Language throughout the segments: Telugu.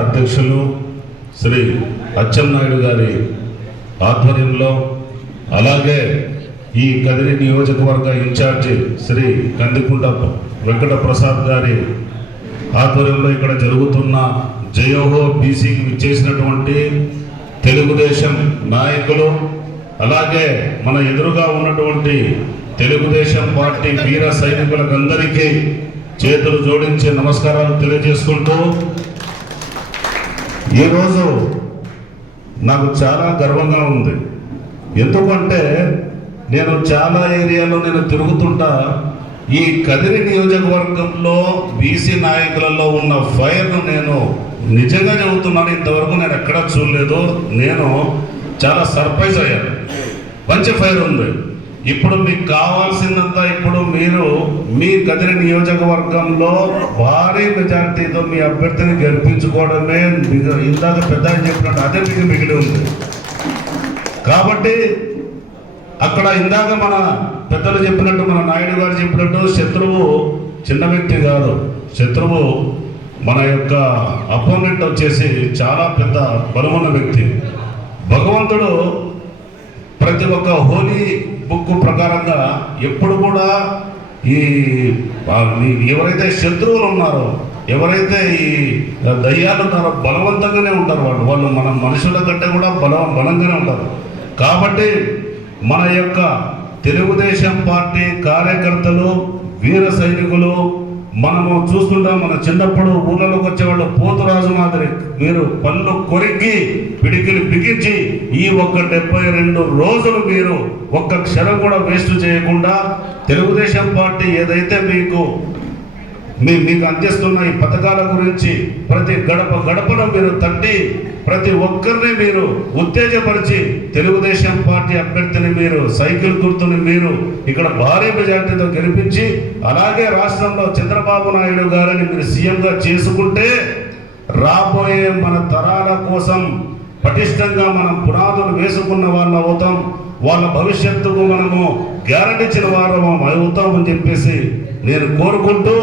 అధ్యక్షులు శ్రీ అచ్చెన్నాయుడు గారి ఆధ్వర్యంలో, అలాగే ఈ కదిరి నియోజకవర్గ ఇన్ఛార్జి శ్రీ కందికుంట వెంకట ప్రసాద్ గారి ఆధ్వర్యంలో ఇక్కడ జరుగుతున్న జయోహో బీసీకి విచ్చేసినటువంటి తెలుగుదేశం నాయకులు, అలాగే మన ఎదురుగా ఉన్నటువంటి తెలుగుదేశం పార్టీ వీర సైనికులందరికీ చేతులు జోడించి నమస్కారాలు తెలియజేసుకుంటూ, ఈరోజు నాకు చాలా గర్వంగా ఉంది. ఎందుకంటే నేను చాలా ఏరియాలో తిరుగుతుంటా. ఈ కదిరి నియోజకవర్గంలో బీసీ నాయకులలో ఉన్న ఫైర్ను నేను నిజంగా చెబుతున్నాను, ఇంతవరకు నేను ఎక్కడా చూడలేదు. నేను చాలా సర్ప్రైజ్ అయ్యాను. మంచి ఫైర్ ఉంది. ఇప్పుడు మీకు కావాల్సిందంతా, ఇప్పుడు మీరు మీ కదిరి నియోజకవర్గంలో భారీ మెజారిటీతో మీ అభ్యర్థిని గెలిపించుకోవడమే. ఇందాక పెద్ద చెప్పినట్టు అదే మీకు మిగిలి ఉంది. కాబట్టి అక్కడ ఇందాక మన పెద్దలు చెప్పినట్టు, మన నాయుడు గారు చెప్పినట్టు, శత్రువు చిన్న వ్యక్తి కాదు. శత్రువు మన యొక్క అపోనెంట్ వచ్చేసి చాలా పెద్ద బలమున్న వ్యక్తి. భగవంతుడు ప్రతి ఒక్క హోలీ బుక్ ప్రకారంగా ఎప్పుడు కూడా ఈ ఎవరైతే శత్రువులు ఉన్నారో, ఎవరైతే ఈ దయ్యాలు ఉన్నారో బలవంతంగానే ఉంటారు. వాళ్ళు మన మనుషుల కంటే కూడా బలంగానే ఉంటారు. కాబట్టి మన యొక్క తెలుగుదేశం పార్టీ కార్యకర్తలు, వీర సైనికులు మనము చూస్తుంటాం. మన చిన్నప్పుడు ఊళ్ళలోకి వచ్చేవాళ్ళు పోతురాజు మాదిరి మీరు పళ్ళు కొరికి పిడికిలు బిగించి ఈ 72 రోజులు మీరు ఒక్క క్షణం కూడా వేస్ట్ చేయకుండా తెలుగుదేశం పార్టీ ఏదైతే మీకు అందిస్తున్న ఈ పథకాల గురించి ప్రతి గడపను మీరు తట్టి ప్రతి ఒక్కరిని మీరు ఉత్తేజపరిచి తెలుగుదేశం పార్టీ అభ్యర్థిని మీరు సైకిల్ గుర్తుని మీరు ఇక్కడ భారీ మెజార్టీతో గెలిపించి, అలాగే రాష్ట్రంలో చంద్రబాబు నాయుడు గారిని మీరు సీఎంగా చేసుకుంటే రాబోయే మన తరాల కోసం పటిష్టంగా మనం పునాదులు వేసుకున్న వాళ్ళు అవుతాం. వాళ్ళ భవిష్యత్తుకు మనము గ్యారంటీ ఇచ్చిన వారు అవుతామని చెప్పేసి నేను కోరుకుంటూ,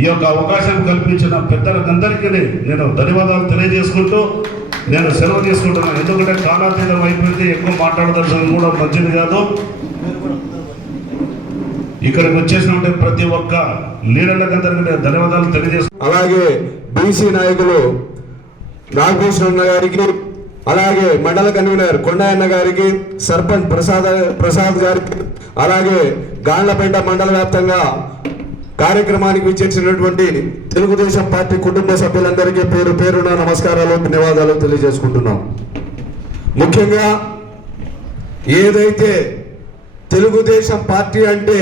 ఈ యొక్క అవకాశం కల్పించిన పెద్దలందరికీ నేను ధన్యవాదాలు తెలియజేసుకుంటూ నేను సెలవు తీసుకుంటున్నాను. ఎందుకంటే కాలాతీతం అయిపోయింది, ఎక్కువ మాట్లాడదలసిన కూడా మంచిది కాదు. ఇక్కడికి వచ్చేసినట్టే ప్రతి ఒక్క లీడర్లందరికీ నేను ధన్యవాదాలు తెలియజేస్తున్నాను. అలాగే బీసీ నాయకులు నాగభూషణ గారికి, అలాగే మండల కన్వీనర్ కొండయ్య గారికి, సర్పంచ్ ప్రసాద్ గారికి, అలాగే గాండ్లపేట మండల వ్యాప్తంగా కార్యక్రమానికి విచ్చేసినటువంటి తెలుగుదేశం పార్టీ కుటుంబ సభ్యులందరికీ పేరు పేరున నమస్కారాలు, ధన్యవాదాలు తెలియజేసుకుంటున్నాం. ముఖ్యంగా ఏదైతే తెలుగుదేశం పార్టీ అంటే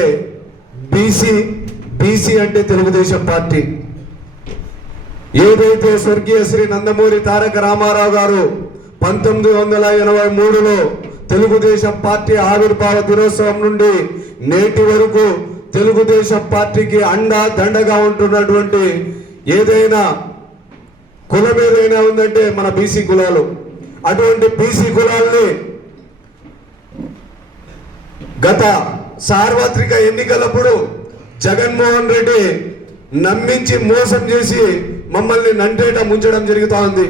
బీసీ అంటే తెలుగుదేశం పార్టీ, ఏదైతే స్వర్గీయ శ్రీ నందమూరి తారక రామారావు గారు 1983లో తెలుగుదేశం పార్టీ ఆవిర్భావ దినోత్సవం నుండి నేటి వరకు తెలుగుదేశం పార్టీకి అండా దండగా ఉంటున్నటువంటి ఏదైనా కులం ఏదైనా ఉందంటే మన బీసీ కులాలు. అటువంటి బీసీ కులాల్ని గత సార్వత్రిక ఎన్నికలప్పుడు జగన్మోహన్ రెడ్డి నమ్మించి మోసం చేసి మమ్మల్ని నంటేట ముంచడం జరుగుతూ ఉంది.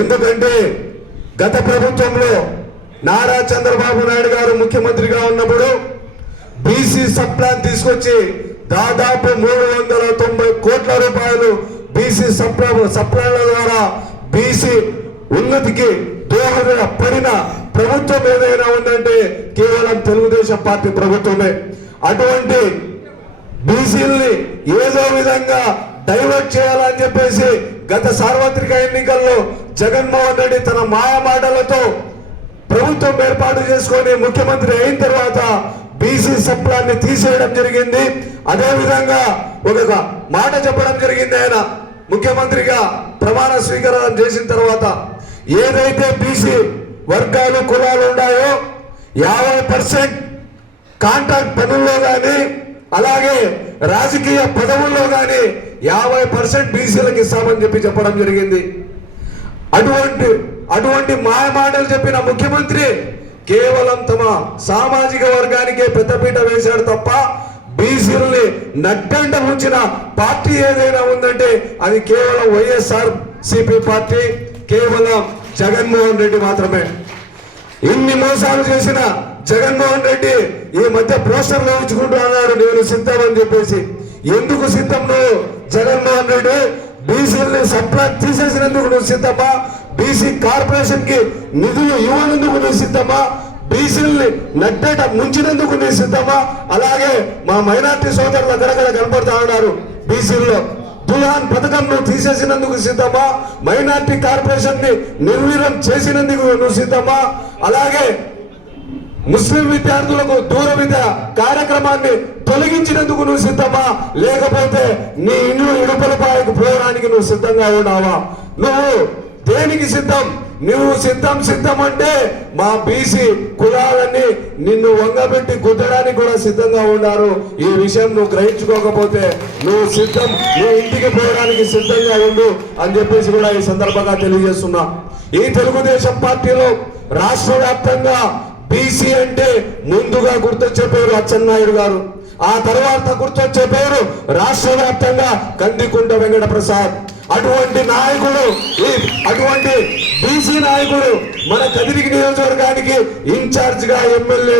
ఎందుకంటే గత ప్రభుత్వంలో నారా చంద్రబాబు నాయుడు గారు ముఖ్యమంత్రిగా ఉన్నప్పుడు బీసీ సప్లాన్ తీసుకొచ్చి దాదాపు 390 కోట్ల రూపాయలు బీసీ సప్లాన్ల ద్వారా బీసీ ఉన్నతికి దోహదపడిన ప్రభుత్వం ఏదైనా ఉందంటే కేవలం తెలుగుదేశం పార్టీ ప్రభుత్వమే. అటువంటి బీసీల్ని ఏదో విధంగా డైవర్ట్ చేయాలని చెప్పేసి గత సార్వత్రిక ఎన్నికల్లో జగన్మోహన్ రెడ్డి తన మాయమాటలతో ప్రభుత్వం ఏర్పాటు చేసుకొని ముఖ్యమంత్రి అయిన తర్వాత బీసీ సప్లాన్ని తీసేయడం జరిగింది. అదేవిధంగా ఒక మాట చెప్పడం జరిగింది. ఆయన ముఖ్యమంత్రిగా ప్రమాణ స్వీకారం చేసిన తర్వాత ఏదైతే బీసీ వర్గాలు కులాలు ఉన్నాయో 50% కాంట్రాక్ట్ పనుల్లో కానీ అలాగే రాజకీయ పదవుల్లో కానీ 50% బీసీలకు ఇస్తామని చెప్పడం జరిగింది. అటువంటి మాయమాటలు చెప్పిన ముఖ్యమంత్రి కేవలం తమ సామాజిక వర్గానికే పెద్దపీట వేశాడు తప్ప బీసీలని నట్టంట ఉంచిన పార్టీ ఏదైనా ఉందంటే అది కేవలం వైఎస్ఆర్ సిపి పార్టీ కేవలం జగన్మోహన్ రెడ్డి మాత్రమే. ఇన్ని మోసాలు చేసిన జగన్మోహన్ రెడ్డి ఈ మధ్య పోస్టర్లు ఉంచుకుంటూ అన్నాడు నేను సిద్ధం అని చెప్పేసి. ఎందుకు సిద్ధం నువ్వు జగన్మోహన్ రెడ్డి? బీసీలని సప్లై తీసేసినందుకు నువ్వు సిద్ధమా? బీసీ కార్పొరేషన్ కి నిధులు ఇవ్వనందుకు నువ్వు సిద్ధమా? బీసీలని నడ్డేట ముంచినందుకు నువ్వు సిద్ధమా? అలాగే మా మైనార్టీ సోదరులు అక్కడక్కడ కనపడతా ఉన్నారు. బీసీల్లో దులాన్ పథకం నువ్వు తీసేసినందుకు సిద్ధమా? మైనార్టీ కార్పొరేషన్ ని నిర్వీర్యం చేసినందుకు నువ్వు సిద్ధమా? అలాగే ముస్లిం విద్యార్థులకు దూర విద్య కార్యక్రమాన్ని తొలగించినందుకు నువ్వు సిద్ధమా? లేకపోతే నీ ఇల్లు ఇడుపలపాయకు పోవడానికి నువ్వు సిద్ధంగా ఉన్నావా? నువ్వు దేనికి సిద్ధం? నువ్వు సిద్ధం అంటే మా బీసీ కులాలన్నీ నిన్ను వంగబెట్టి గుద్దడానికి కూడా సిద్ధంగా ఉన్నారు. ఈ విషయం నువ్వు గ్రహించుకోకపోతే నువ్వు ఇంటికి పోవడానికి సిద్ధంగా ఉండు అని చెప్పేసి కూడా ఈ సందర్భంగా తెలియజేస్తున్నా. ఈ తెలుగుదేశం పార్టీలో రాష్ట్ర వ్యాప్తంగా బీసీ అంటే ముందుగా గుర్తొచ్చే పేరు అచ్చెన్నాయుడు గారు. ఆ తర్వాత గుర్తొచ్చే పేరు రాష్ట్ర వ్యాప్తంగా కందికుంట వెంకట ప్రసాద్. అటువంటి నాయకుడు, అటువంటి బీసీ నాయకుడు మన కదిరికి నియోజకవర్గానికి ఇన్ఛార్జ్ గా ఎమ్మెల్యే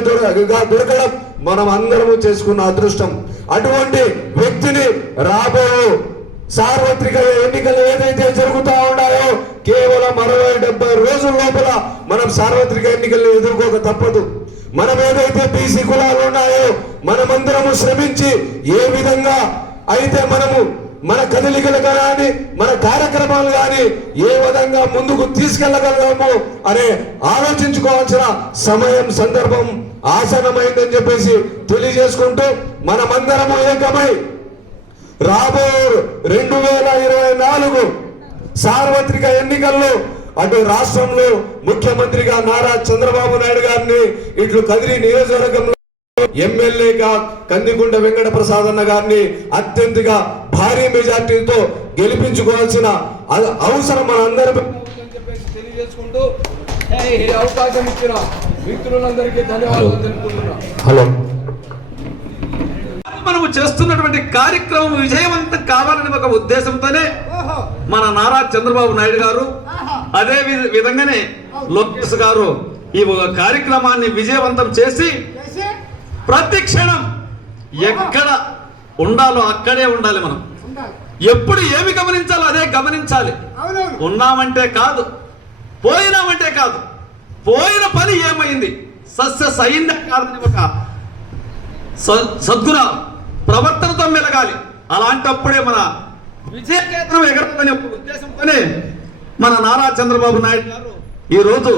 దొరకడం మనం అందరము చేసుకున్న అదృష్టం. అటువంటి వ్యక్తిని రాబో సార్వత్రిక ఎన్నికలు ఏదైతే జరుగుతూ ఉన్నాయో కేవలం 60-70 రోజుల లోపల మనం సార్వత్రిక ఎన్నికలను ఎదుర్కోక తప్పదు. మనం ఏదైతే బీసీ కులాలు ఉన్నాయో మనమందరము శ్రమించి ఏ విధంగా అయితే మనము మన కదలికలు కానీ మన కార్యక్రమాలు కానీ ఏ విధంగా ముందుకు తీసుకెళ్లగలము అనే ఆలోచించుకోవాల్సిన సమయం సందర్భం ఆసనమైందని చెప్పేసి తెలియజేసుకుంటూ మనమందరము ఏకమై రాబో 2024 సార్వత్రిక ఎన్నికల్లో అటు రాష్ట్రంలో ముఖ్యమంత్రిగా నారా చంద్రబాబు నాయుడు గారిని, ఇట్లు కదిరి నియోజకవర్గంలో ఎమ్మెల్యేగా కందికుంట వెంకట ప్రసాద్ అన్న గారిని అత్యంతగా భారీ మెజార్టీతో గెలిపించుకోవాల్సిన అవసరం మనందరం తెలియజేసుకుంటూ అవకాశం ఇచ్చిన మిత్రులందరికీ ధన్యవాదాలు తెలుపుకుంటున్నాం. హలో, మనము చేస్తున్నటువంటి కార్యక్రమం విజయవంతం కావాలని ఒక ఉద్దేశంతోనే మన నారా చంద్రబాబు నాయుడు గారు అదే విధంగానే లోకేష్ గారు ఈ కార్యక్రమాన్ని విజయవంతం చేసి ప్రతి క్షణం ఎక్కడ ఉండాలో అక్కడే ఉండాలి. మనం ఎప్పుడు ఏమి గమనించాలో అదే గమనించాలి. ఉన్నామంటే కాదు, పోయినామంటే కాదు. పోయిన పని ఏమైంది, సస్య సైన్య కాదని ఒక సద్గుణ ప్రవర్తనతో మెలగాలి. అలాంటప్పుడే మన విజయకేతనం ఎగరాలనే ఉద్దేశంతోనే మన నారా చంద్రబాబు నాయుడు గారు ఈ రోజు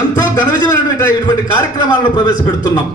ఎంతో ఘన విజయమైనటువంటి ఇటువంటి కార్యక్రమాలను ప్రవేశపెడుతున్నాం.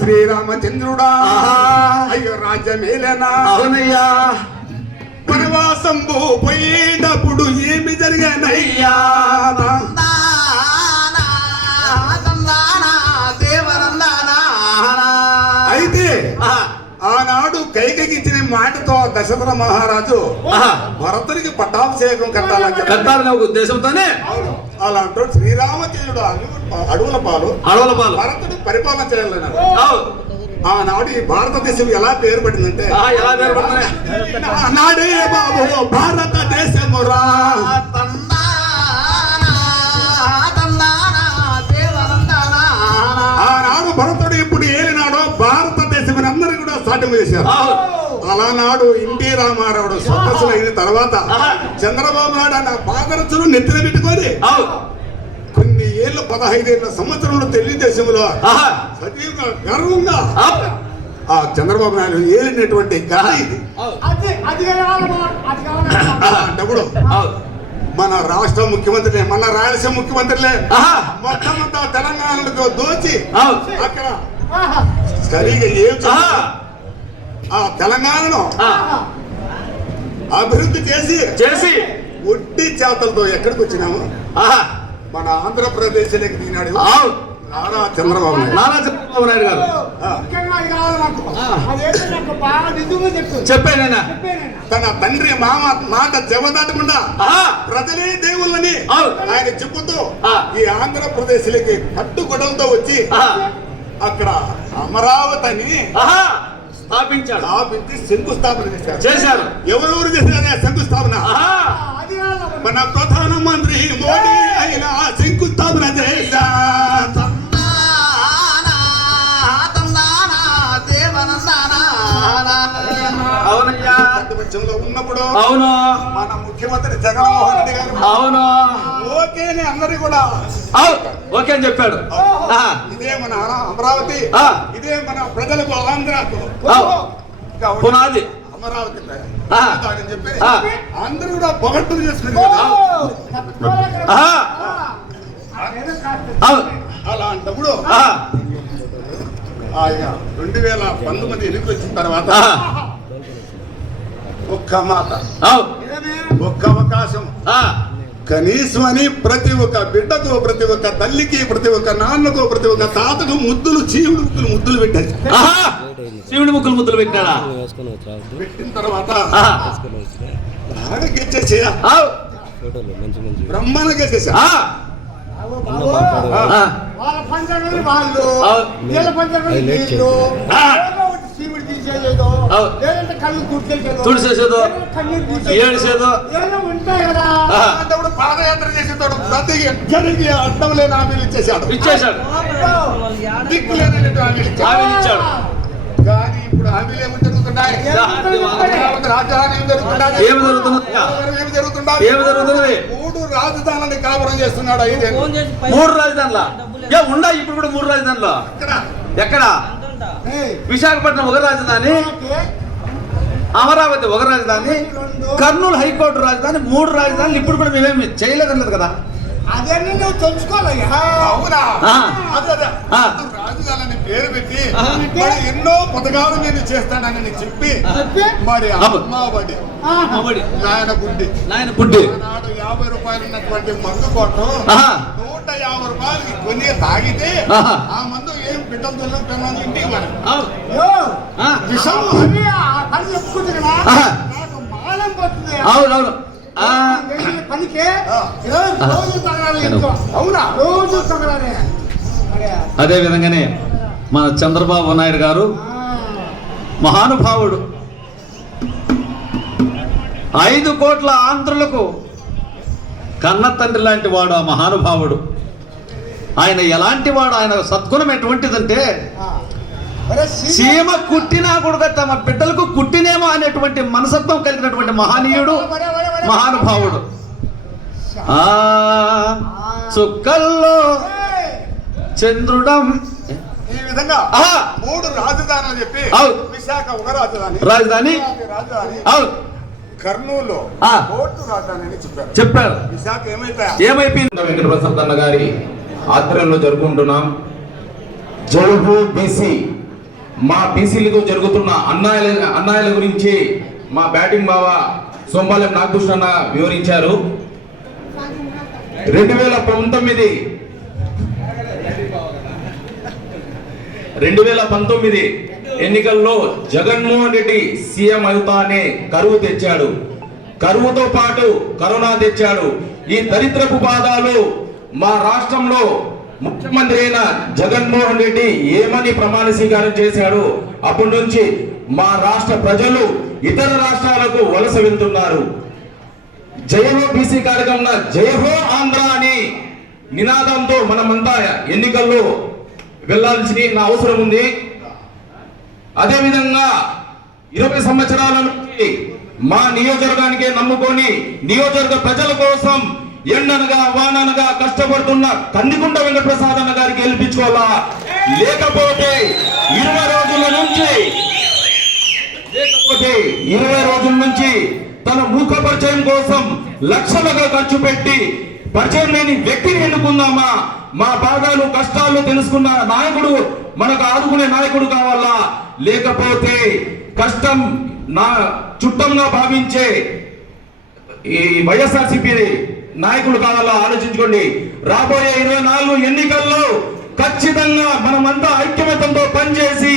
శ్రీరామచంద్రుడా అయ్యో రాజ్యమేలనా, అవునయ్యా. వనవాసంబు పోయేటప్పుడు ఏమి జరిగానయ్యా? అయితే ఆనాడు కైకకి ఇచ్చిన మాటతో దశరథ మహారాజు భరతునికి పట్టాభిషేకం కట్టాలని ఒక ఉద్దేశంతోనే అలాంటి శ్రీరామచంద్రుడు అడవుల పాలు భరతుడు పరిపాలన చేయాలన్నారు. ఆనాడు ఈ భారతదేశం ఎలా పేరు పడిందంటే నాడే బాబు భారతదేశమురా, ఆనాడు భరతుడు ఇప్పుడు ఏలినాడో భారతదేశం అందరూ కూడా సాధ్యం చేశారు. అలానాడు ఎన్టీ రామారావు సొక్కసులు అయిన తర్వాత చంద్రబాబు నాయుడు అన్న పాదరచులు నెత్తిన పెట్టుకొని కొన్ని ఏళ్ళు 15 సంవత్సరంలో తెలుగుదేశంలో సజీవంగా గర్వంగా ఆ చంద్రబాబు నాయుడు ఏలినటువంటి అలాంటప్పుడు మన రాష్ట్ర ముఖ్యమంత్రి మన రాయలసీమ ముఖ్యమంత్రులే మొత్తం అంతా తెలంగాణలో దోచి అక్కడ సరిగా ఏం ఆ తెలంగాణను ఆ, అభివృద్ధి చేసి ఒట్టి చేతలతో ఎక్కడికి వచ్చినాము? ఆహా, మన ఆంధ్రప్రదేశ్లోకి దిగినాడు ఆవ్, నారా చంద్రబాబు నాయుడు. నారా చంద్రబాబు నాయుడు గారు. ముఖ్యంగా అది కావాలి మాకు. అదేంటో నాకు బాగా నిజంగా చెప్తుంది. చెప్పానైనా చెప్పేనైనా. తన తండ్రి మాట జవదాటకుండా ప్రజలే దేవుళ్ళని అవును. ఆయన చెప్పుతూ ఆ. ఈ ఆంధ్రప్రదేశ్లోకి కట్టుగొడలతో వచ్చి అక్కడ అమరావతిని ఆహా, స్థాపించాడు, స్థాపించి శంకుస్థాపన చేశారు. చేశారు. ఎవరెవరు చేశారు ఆ శంకుస్థాపన? ఆహా, అది కావాలి. మన ప్రధానమంత్రి మోడీ ఆయన శంకుస్థాపన చేశారు. అవునయ్యా, ప్రతిపక్షంలో ఉన్నప్పుడు అవును, మన ముఖ్యమంత్రి జగన్మోహన్ రెడ్డి గారు అవును, ఓకేని అందరి కూడా ఓకే అని చెప్పాడు. ఆహా, ఇదే మన అమరావతి, ఆ. ఇదే మన ప్రజలకు ఆంధ్రకు పునాది. అమరావతి ఆ. అని చెప్పి ఆ. అందరూ కూడా పొగట్టులు చేసుకున్నారు. ఆహా, అదేదో కాస్త అవును, అలాంటప్పుడు ఆహా, ఆయన 2019 ఎన్నికలు వచ్చిన తర్వాత ఆహా, ఒక్క మాట, అవును, ఒక్క అవకాశం ఆ, కనీసం అని ప్రతి ఒక్క బిడ్డకు, ప్రతి ఒక్క తల్లికి, ప్రతి ఒక్క నాన్నకు, ప్రతి ఒక్క తాతకు ముద్దులు, చీవుడు ముద్దులు పెట్టారు. ఆహా, శివుడి ముద్దులు పెట్టాడా? పెట్టిన తర్వాత ఆహా, బాగా గెలిచేసేయా, అవు, బ్రహ్మాండంగా గెలిచేసా. ఆ, ఆ, వాళ్ళ పంచాయతీ వాళ్ళు, అవును. వీళ్ళ పంచాయతీ వీళ్ళు. ఆ. ఏదో ఒకటి సీమిడి తీసేసేదో, అవును. లేదంటే కళ్ళు తుడిచేసేదో, లేదంటే కన్నీరు తీసేసేదో. ఏడిసేదో. ఏదో ఉంటాయి కదా. ఆ, అలాంటప్పుడు పాదయాత్ర చేసేటోడు ప్రతి ఎక్కడికి అడ్డం లేని హామీలు ఇచ్చేశాడు, ఇచ్చేశాడు, దిక్కు లేనటువంటి హామీలు ఇచ్చాడు. హామీ ఇచ్చాడు. కానీ ఇప్పుడు హామీలు ఏమి జరుగుతున్నాయి? అమరావతి రాజధాని ఏమి జరుగుతున్నాయి? ఏమి జరుగుతుంది? ఏమి జరుగుతున్నాయి? ఏమి జరుగుతుంది? 3 రాజధానులని కాపురం చేస్తున్నాడు. 5 మూడు రాజధానుల ఉండా ఇప్పుడు కూడా 3 రాజధానులు. ఇక్కడ ఎక్కడ? విశాఖపట్నం ఒక రాజధాని, అమరావతి ఒక రాజధాని, కర్నూలు హైకోర్టు రాజధాని, 3 రాజధానులు ఇప్పుడు కూడా మేమేమి చేయలేదన్నది కదా. అదేంటి నువ్వు తెలుసుకోవాలయ్యా. అవునా? ఆ. అదే. ఆ. రాజధానిని పేరు పెట్టి మరి ఎన్నో పథకాలు నేను చేస్తానని చెప్పి చెప్పి మరి అబ్బో. అమ్మఒడి, నాయన గుడ్డి, నాయన పుట్టి నాడు 50 రూపాయలు ఉన్నటువంటి మందు కొట్టం ఆహా. 150 రూపాయలకి కొని తాగితే ఆహా. ఆ మందు ఏం బిడ్డలు పిల్లలు ఇంటికి మరి అవును. యో, ఆ. విషం. అది ఆ పని చెప్పుకుంటున్నా ఆహా. నాకు మాలం పడుతుంది. అవునవును. ఆ. వెళ్ళిన పనికి ఆ. రోజు తగలాలి ఇంట్లో. అవునా? రోజు తగలాలి. అదే విధంగానే మన చంద్రబాబు నాయుడు గారు మహానుభావుడు. 5 కోట్ల ఆంధ్రులకు కన్న తండ్రి లాంటి వాడు ఆ మహానుభావుడు. ఆయన ఎలాంటి వాడు, ఆయన సద్గుణం ఎటువంటిదంటే సీమ కుట్టినా కూడా తమ బిడ్డలకు కుట్టినేమో అనేటువంటి మనసత్వం కలిగినటువంటి మహనీయుడు, మహానుభావుడు. ఆ చుక్కల్లో చంద్రుడం ఈ విధంగా ఆహా. 3 రాజధానులు చెప్పి అవును. విశాఖ ఒక రాజధాని, రాజధాని రాజధాని అవును కర్నూలు ఆ. కోర్టు రాజధాని అని చెప్పారు. చెప్పారు. విశాఖ ఏమైతే ఏమైపోయింది? వెంకటప్రసాద్ అన్న గారి ఆధ్వర్యంలో జరుపుకుంటున్నాం. జరుగు బీసీ, మా బీసీలకు జరుగుతున్న అన్యాయాల గురించి మా బ్యాటింగ్ బావ సోంపాలెం నాగభూషణ అన్న వివరించారు. 2019 ఎన్నికల్లో జగన్మోహన్ రెడ్డి సీఎం అవుతానే కరువు తెచ్చాడు. కరువుతో పాటు కరోనా తెచ్చాడు. ఈ దరిద్రపు బాధలు మా రాష్ట్రంలో ముఖ్యమంత్రి అయిన జగన్మోహన్ రెడ్డి ఏమని ప్రమాణ స్వీకారం చేశాడు, అప్పటి నుంచి మా రాష్ట్ర ప్రజలు ఇతర రాష్ట్రాలకు వలస వెళ్తున్నారు. జయహో బీసీ కార్యక్రమం జయహో ఆంధ్ర అని నినాదంతో మనమంతా ఎన్నికల్లో వెళ్లాల్సిన అవసరం ఉంది. అదేవిధంగా 20 సంవత్సరాల నుంచి మా నియోజకవర్గానికే నమ్ముకొని నియోజకవర్గ ప్రజల కోసం ఎండనగా వాననగా కష్టపడుతున్న కందికుంట వెంకటప్రసాద్ అన్న గారికి గెలిపించుకోవాలా. లేకపోతే 20 రోజుల నుంచి తన ముఖ పరిచయం కోసం లక్షలుగా ఖర్చు పెట్టి పరిచయం లేని వ్యక్తిని ఎన్నుకుందామా? మా బాధలు కష్టాలు తెలుసుకున్న నాయకుడు మనకు ఆదుకునే నాయకుడు కావాలా? లేకపోతే కష్టం నా చుట్టంగా భావించే ఈ వైఎస్ఆర్సీపీ నాయకులు కావాలో ఆలోచించుకోండి. రాబోయే 24 ఎన్నికల్లో ఖచ్చితంగా మనమంతా ఐక్యమత్యంతో పనిచేసి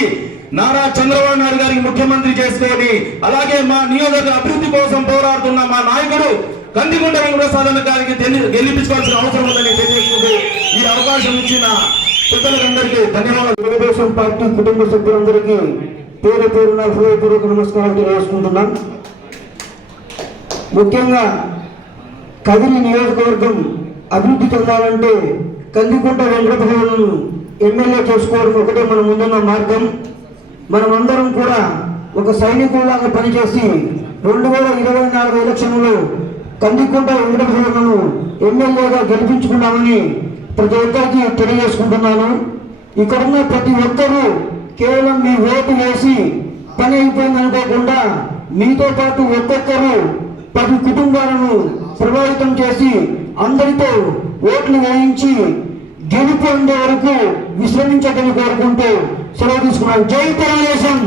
నారా చంద్రబాబు నాయుడు గారికి ముఖ్యమంత్రి చేసుకొని, అలాగే మా నియోజకవర్గ అభివృద్ధి కోసం పోరాడుతున్న మా నాయకుడు కందికుంట వెంకటప్రసాద్ గారికి గెలిపించుకోవాల్సిన అవసరం ఉందని తెలియజేసుకుంటూ ఈ అవకాశం ఇచ్చిన పెద్దలందరికీ ధన్యవాదాలు. తెలుగుదేశం పార్టీ కుటుంబ సభ్యులందరికీ పేరు పేరున హృదయపూర్వక నమస్కారాలు తెలియజేసుకుంటున్నాం. ముఖ్యంగా కదిరి నియోజకవర్గం అభివృద్ధి చెందాలంటే కందికుంట వెంకటప్రసాద్ను ఎమ్మెల్యే చేసుకోవడం ఒకటే మన ముందున్న మార్గం. మనమందరం కూడా ఒక సైనికుల్లాగా పనిచేసి 2024 ఎలక్షన్లో కందికుంట వెంకటప్రసాద్ను ఎమ్మెల్యేగా గెలిపించుకున్నామని ప్రతి ఒక్కరికి తెలియజేసుకుంటున్నాను. ఇక్కడున్న ప్రతి ఒక్కరూ కేవలం మీ ఓటు వేసి పని అయిపోయింది అనుకోకుండా మీతో పాటు ఒక్కొక్కరు 10 కుటుంబాలను ప్రభావితం చేసి అందరితో ఓట్లు వేయించి గెలుపు అందే వరకు విశ్రమించదని కోరుకుంటూ సెలవు తీసుకున్నాను. జై తెలుగుదేశం.